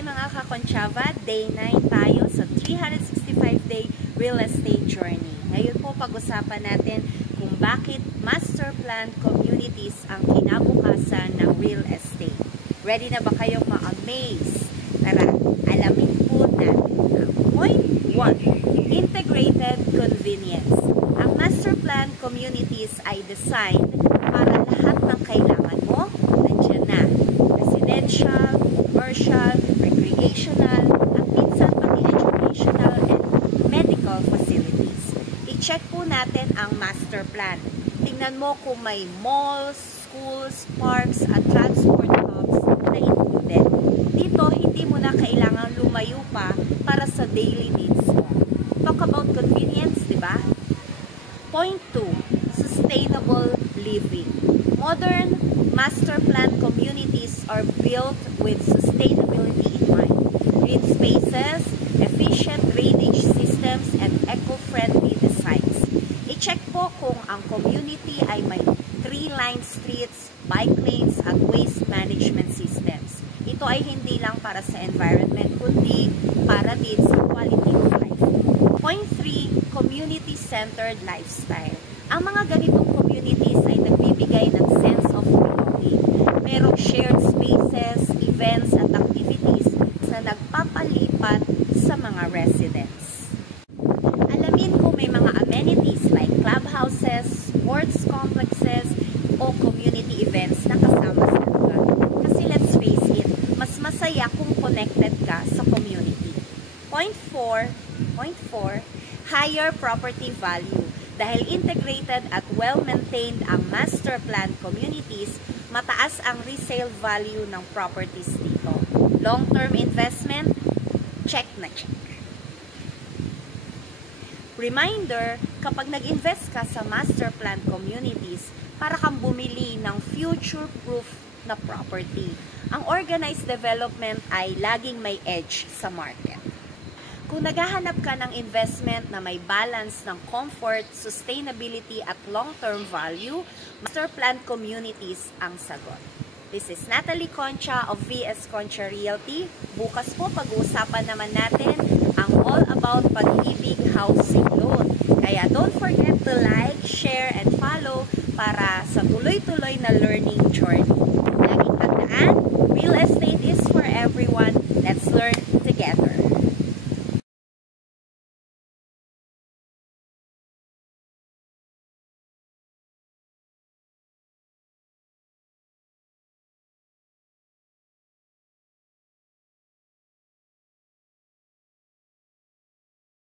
Hi mga kakonchava, day 9 tayo sa 365-day real estate journey. Ngayon po pag-usapan natin kung bakit master plan communities ang kinabukasan ng real estate. Ready na ba kayong ma-amaze? Tara, alamin po natin. Point 1. Integrated convenience. Ang master plan communities ay designed para lahat ng kailangan mo nandiyan na. Residential, commercial, recreational, at minsan pati educational and medical facilities. I-check po natin ang master plan. Tingnan mo kung may malls, schools, parks, at transport hubs na included. Dito, hindi mo na kailangan lumayo pa para sa daily needs mo. Talk about convenience, di ba? Point 2. Sustainable living. Modern master plan communities are built with sustainability in mind. Green spaces, efficient drainage systems, and eco-friendly designs. I-check po kung ang community ay may tree-lined streets, bike lanes, at waste management systems. Ito ay hindi lang para sa environment, kundi para din sa quality of life. Point 3, community-centered lifestyle. Ang mga ganitong communities ay nagbibigay ng sense of belonging. Merong shared spaces, events, at activities na nagpapalipat sa mga residents. Alamin kung may mga amenities like clubhouses, sports complexes, o community events na kasama sa lugar. Kasi let's face it, mas masaya kung connected ka sa community. Point 4, higher property value. Dahil integrated at well-maintained ang master plan communities, mataas ang resale value ng properties dito. Long-term investment, check na check. Reminder, kapag nag-invest ka sa master plan communities, para kang bumili ng future-proof na property. Ang organized development ay laging may edge sa market. Kung naghahanap ka ng investment na may balance ng comfort, sustainability at long-term value, master plan communities ang sagot. This is Natalie Concha of VS Concha Realty. Bukas po pag-uusapan naman natin ang all about pag-ibig housing loan. Kaya don't forget to like, share, and follow para sa tuloy-tuloy na learning journey. Laging tandaan, real estate is for everyone. Let's learn